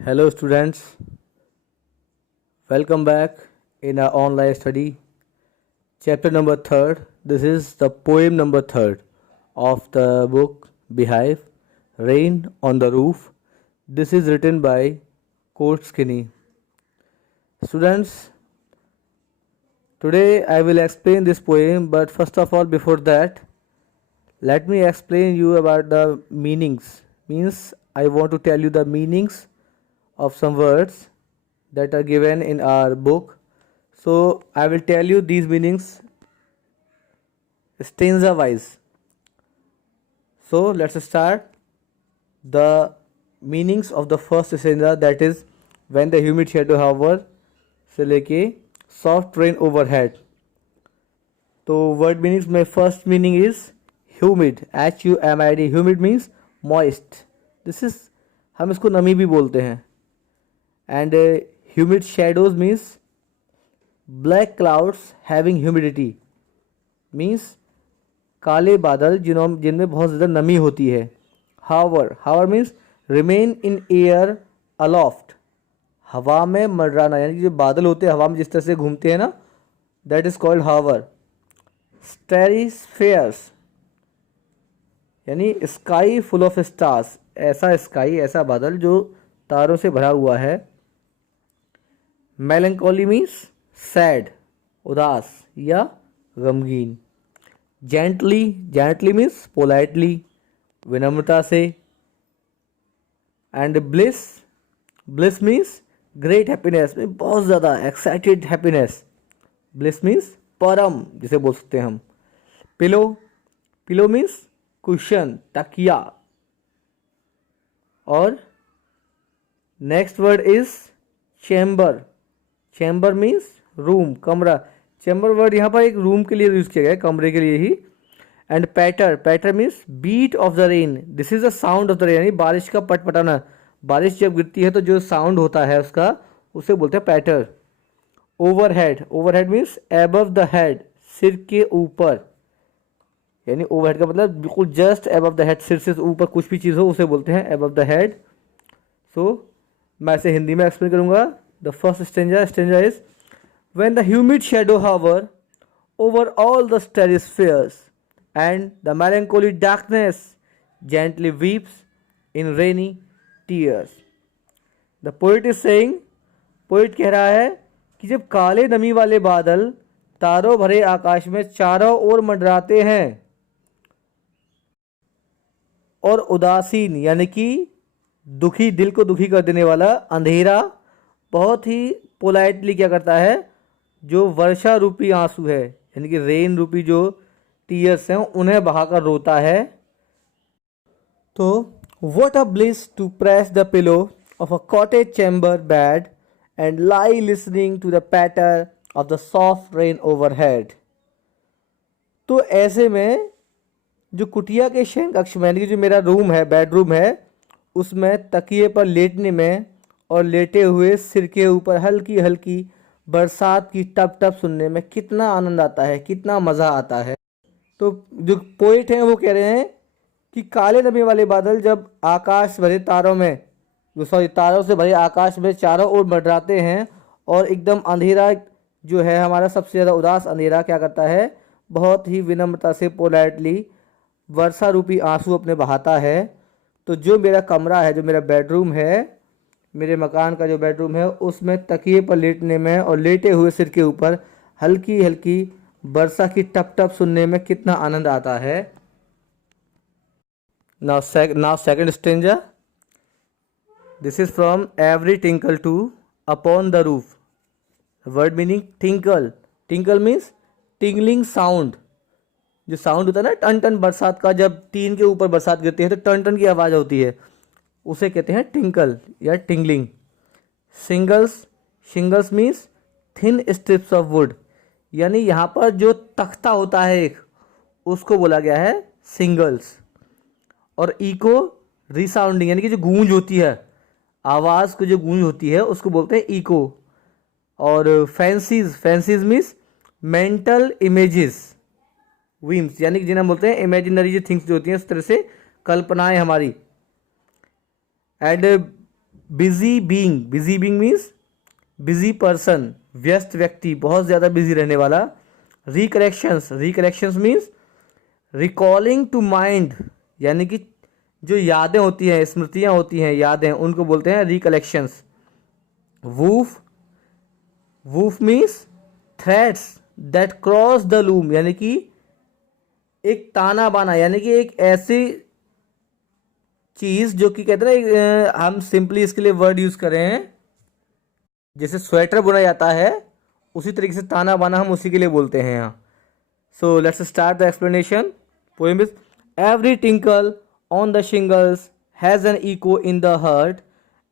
Hello students, welcome back in our online study. Chapter number 3rd. This is the poem number 3rd of the book Beehive, Rain on the Roof. This is written by Court Skinny. Students, today I will explain this poem, but first of all, before that, let me explain you about the meanings. Means I want to tell you the meanings of some words that are given in our book. So I will tell you these meanings stanza wise. So let's start the meanings of the first stanza, that is when the humid shadow hover से लेके soft rain overhead. तो word meanings में first meaning is humid, HUMID. Humid means moist. This is, हम इसको नमी भी बोलते हैं. And humid shadows means black clouds having humidity, means काले बादल जिनमें बहुत ज़्यादा नमी होती है. हावर मीन्स रिमेन इन एयर अलॉफ्ट, हवा में मंडराना, यानी कि जो बादल होते हैं हवा में जिस तरह से घूमते हैं ना, दैट इज कॉल्ड हावर. स्टेरिस्फेयर्स यानी स्काई फुल ऑफ स्टार्स, ऐसा स्काई, ऐसा बादल जो तारों से भरा हुआ है. मेलंकोली मीन्स सैड, उदास या गमगीन. जेंटली मीन्स पोलाइटली, विनम्रता से. And bliss means great happiness, में बहुत ज़्यादा एक्साइटेड हैप्पीनेस. ब्लिस मीन्स परम जिसे बोल सकते हैं हम. पिलो मीन्स कुशन, तकिया. और next word is chamber means room, कमरा. चैम्बर वर्ड यहाँ पर एक रूम के लिए यूज किया गया है, कमरे के लिए ही. And patter means beat of the rain. This is the sound of the rain, यानी बारिश का पटपटाना. बारिश जब गिरती है तो जो साउंड होता है उसका, उसे बोलते हैं patter. Overhead means above the head, सिर के ऊपर. यानी ओवरहेड का मतलब बिल्कुल जस्ट एबव द हेड, सिर से ऊपर कुछ भी चीज़ हो उसे बोलते हैं एबव द हेड. सो मैं इसे हिंदी में एक्सप्लेन करूंगा. The first stanza is when the humid shadow hover over all the starry spheres and the melancholy darkness gently weeps in rainy tears. The poet is saying, poet कह रहा है कि जब काले नमी वाले बादल तारों भरे आकाश में चारों ओर मंडराते हैं और उदासीन यानी कि दुखी, दिल को दुखी कर देने वाला अंधेरा बहुत ही पोलाइटली क्या करता है, जो वर्षा रूपी आंसू है यानी कि रेन रूपी जो टीयर्स हैं उन्हें बहाकर रोता है. तो what a bliss to press the pillow of a cottage chamber bed and lie listening to the patter of the soft rain overhead. तो ऐसे में जो कुटिया के शयन कक्ष में, यानी कि जो मेरा रूम है, बेडरूम है, उसमें तकिए पर लेटने में और लेटे हुए सिर के ऊपर हल्की हल्की बरसात की टप टप सुनने में कितना आनंद आता है, कितना मज़ा आता है. तो जो पोइट हैं वो कह रहे हैं कि काले नमी वाले बादल जब आकाश भरे तारों में, तारों से भरे आकाश में चारों ओर मंडराते हैं और एकदम अंधेरा जो है हमारा सबसे ज़्यादा उदास अंधेरा क्या करता है, बहुत ही विनम्रता से पोलाइटली वर्षा रूपी आंसू अपने बहाता है. तो जो मेरा कमरा है, जो मेरा बेडरूम है, मेरे मकान का जो बेडरूम है, उसमें तकिए पर लेटने में और लेटे हुए सिर के ऊपर हल्की हल्की वर्षा की टप टप सुनने में कितना आनंद आता है. Now second stanza. This is from every tinkle to upon the roof. Word meaning tinkle. Tinkle means tingling sound. जो साउंड होता है ना टन टन बरसात का, जब टीन के ऊपर बरसात गिरती है तो टन टन की आवाज़ होती है, उसे कहते हैं टिंकल या tingling. Shingles means thin strips of would, यानी यहाँ पर जो तख्ता होता है एक, उसको बोला गया है सिंगल्स. और इको रिसाउंडिंग यानी कि जो गूंज होती है, आवाज़ को जो गूंज होती है उसको बोलते हैं इको. और fancies means mental images. Whims यानी कि जिन्हें हम बोलते हैं इमेजिनरी जो थिंग्स जो होती हैं, उस तरह से कल्पनाएं हमारी. And busy being means busy person, व्यस्त व्यक्ति, बहुत ज़्यादा बिजी रहने वाला। Recollections means recalling to mind, यानी कि जो यादें होती हैं, स्मृतियाँ होती हैं, यादें, उनको बोलते हैं recollections. Woof means threads that cross the loom, यानी कि एक ताना बाना, यानी कि एक ऐसी चीज़ जो कि कहते हैं ना, हम सिंपली इसके लिए वर्ड यूज़ कर रहे हैं, जैसे स्वेटर बुना जाता है उसी तरीके से ताना बाना हम उसी के लिए बोलते हैं यहाँ। So let's start the explanation. Poem is every tinkle on the shingles has an echo in the heart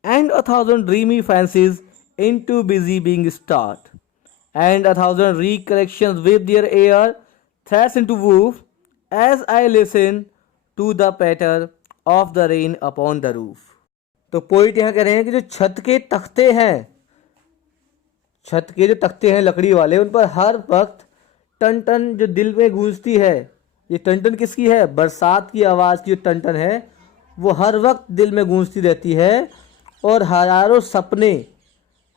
and 1,000 dreamy fancies into busy being start and 1,000 recollections with their air threats into woof as I listen to the patter of the rain upon the roof। तो poet यहाँ कह रहे हैं कि जो छत के तख्ते हैं लकड़ी वाले, उन पर हर वक्त टन टन जो दिल में गूंजती है। ये टन टन किसकी है? बरसात की आवाज़ की जो टन टन है वो हर वक्त दिल में गूंजती रहती है। और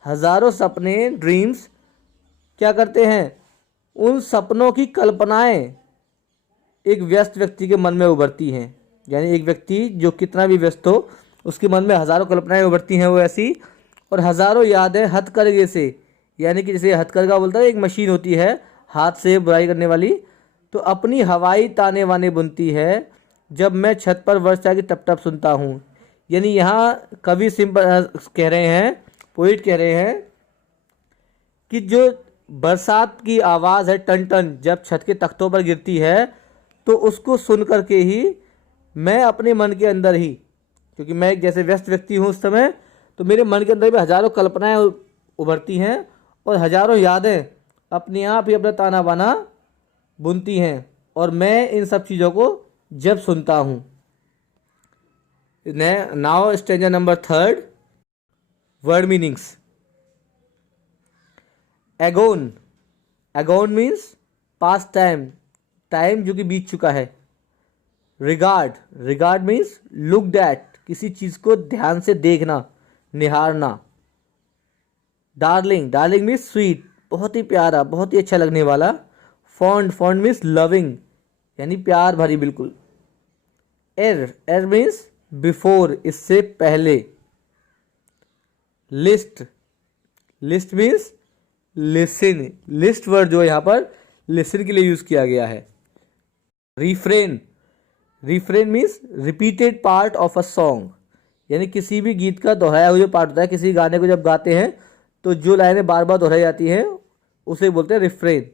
हज़ारों सपने ड्रीम्स क्या करते हैं? उन सपनों की कल्पनाएं एक व्यस्त व्यक्ति के मन में उभरती हैं। यानी एक व्यक्ति जो कितना भी व्यस्त हो उसके मन में हज़ारों कल्पनाएं उभरती हैं वो ऐसी, और हज़ारों यादें हथकरघे से, यानी कि जैसे हथकरघा बोलता है, एक मशीन होती है हाथ से बुनाई करने वाली, तो अपनी हवाई ताने वाने बुनती है जब मैं छत पर वर्षा की टप टप सुनता हूँ। यानी यहाँ कवि सिंपल कह रहे हैं, पोइट कह रहे हैं कि जो बरसात की आवाज़ है टन टन जब छत के तख्तों पर गिरती है, तो उसको सुन करके ही मैं अपने मन के अंदर ही, क्योंकि मैं एक जैसे व्यस्त व्यक्ति हूँ उस समय, तो मेरे मन के अंदर भी हज़ारों कल्पनाएं उभरती हैं और हज़ारों यादें अपने आप ही अपना ताना बाना बुनती हैं, और मैं इन सब चीज़ों को जब सुनता हूँ। Now stanza number 3, word meanings. Aegon means past time जो कि बीत चुका है। रिगार्ड मीन्स लुक्ड एट, किसी चीज़ को ध्यान से देखना, निहारना। डार्लिंग मीन्स स्वीट, बहुत ही प्यारा, बहुत ही अच्छा लगने वाला। फॉन्ड मीन्स लविंग, यानी प्यार भरी बिल्कुल। एर मीन्स बिफोर, इससे पहले। List means listen, list word जो यहाँ पर लिसन के लिए यूज किया गया है। Refrain means repeated part of a song, यानी किसी भी गीत का दोहराया हुआ जो पार्ट होता है। किसी गाने को जब गाते हैं तो जो लाइनें बार बार दोहराई जाती हैं उसे बोलते हैं रिफ्रेन।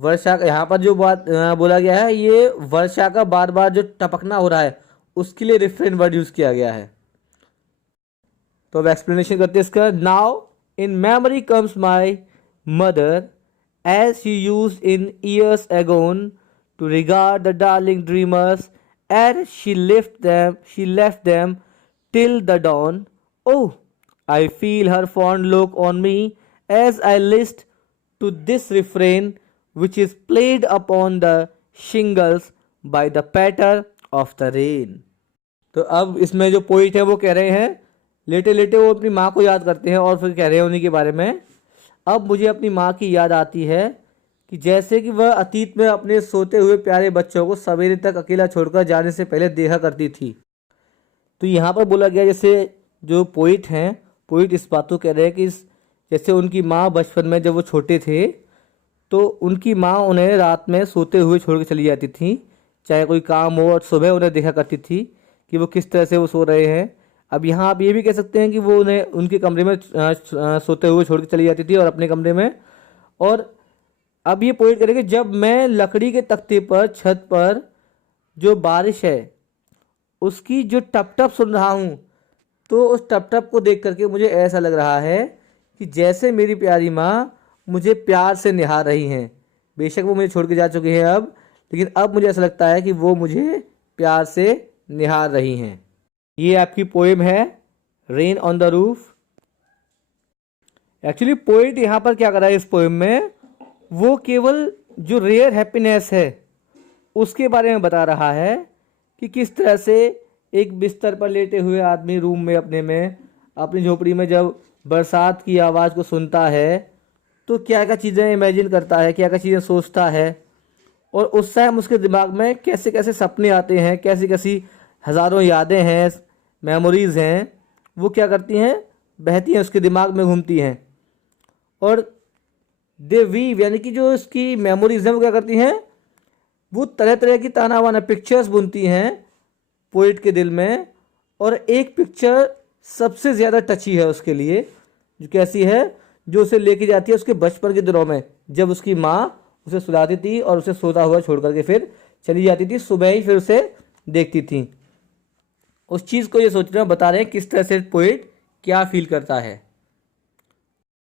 वर्षा का यहाँ पर जो बात बोला गया है, ये वर्षा का बार बार जो टपकना हो रहा है उसके लिए रिफ्रेन वर्ड यूज किया गया है। तो अब एक्सप्लेनेशन करते हैं इसका। Now in memory comes my mother as she used in years agone to regard the darling dreamers and she left them till the dawn. Oh, I feel her fond look on me as I list to this refrain which is played upon the shingles by the patter of the rain। तो अब इसमें जो poet है वो कह रहे हैं, लेटे लेटे वो अपनी माँ को याद करते हैं और फिर कह रहे हैं उन्हीं के बारे में। अब मुझे अपनी माँ की याद आती है कि जैसे कि वह अतीत में अपने सोते हुए प्यारे बच्चों को सवेरे तक अकेला छोड़कर जाने से पहले देखा करती थी। तो यहाँ पर बोला गया, जैसे जो पोइट हैं, पोइट इस बात को कह रहे हैं कि जैसे उनकी माँ बचपन में जब वो छोटे थे तो उनकी माँ उन्हें रात में सोते हुए छोड़ के चली जाती थी, चाहे कोई काम हो, और सुबह उन्हें देखा करती थी कि वो किस तरह से वो सो रहे हैं। अब यहाँ आप ये भी कह सकते हैं कि वो उन्हें उनके कमरे में सोते हुए छोड़ के चली जाती थी और अपने कमरे में। और अब ये पोइट करेंगे, जब मैं लकड़ी के तख्ते पर छत पर जो बारिश है उसकी जो टप टप सुन रहा हूँ, तो उस टप टप को देख करके मुझे ऐसा लग रहा है कि जैसे मेरी प्यारी माँ मुझे प्यार से निहार रही हैं। बेशक वो मुझे छोड़ के जा चुकी हैं अब, लेकिन अब मुझे ऐसा लगता है कि वो मुझे प्यार से निहार रही हैं। ये आपकी पोएम है rain on the roof. Actually poet यहाँ पर क्या कर रहा है इस पोएम में, वो केवल जो रेयर हैप्पीनेस है उसके बारे में बता रहा है कि किस तरह से एक बिस्तर पर लेटे हुए आदमी रूम में अपने में अपनी झोपड़ी में जब बरसात की आवाज़ को सुनता है तो क्या क्या चीज़ें इमेजिन करता है, क्या क्या चीज़ें सोचता है, और उस टाइम उसके दिमाग में कैसे कैसे सपने आते हैं, कैसी कैसी हज़ारों यादें हैं, मेमोरीज़ हैं, वो क्या करती हैं, बहती हैं, उसके दिमाग में घूमती हैं। और दे वीव यानी कि जो इसकी मेमोरीज़ हैं वो क्या करती हैं, वो तरह तरह की ताना बाना पिक्चर्स बुनती हैं पोइट के दिल में। और एक पिक्चर सबसे ज़्यादा टची है उसके लिए, जो कैसी है, जो उसे लेके जाती है उसके बचपन के दिनों में, जब उसकी माँ उसे सुलाती थी और उसे सोता हुआ छोड़ करके फिर चली जाती थी, सुबह ही फिर उसे देखती थी। उस चीज़ को ये सोच रहे हैं, बता रहे हैं किस तरह से पोइट क्या फील करता है।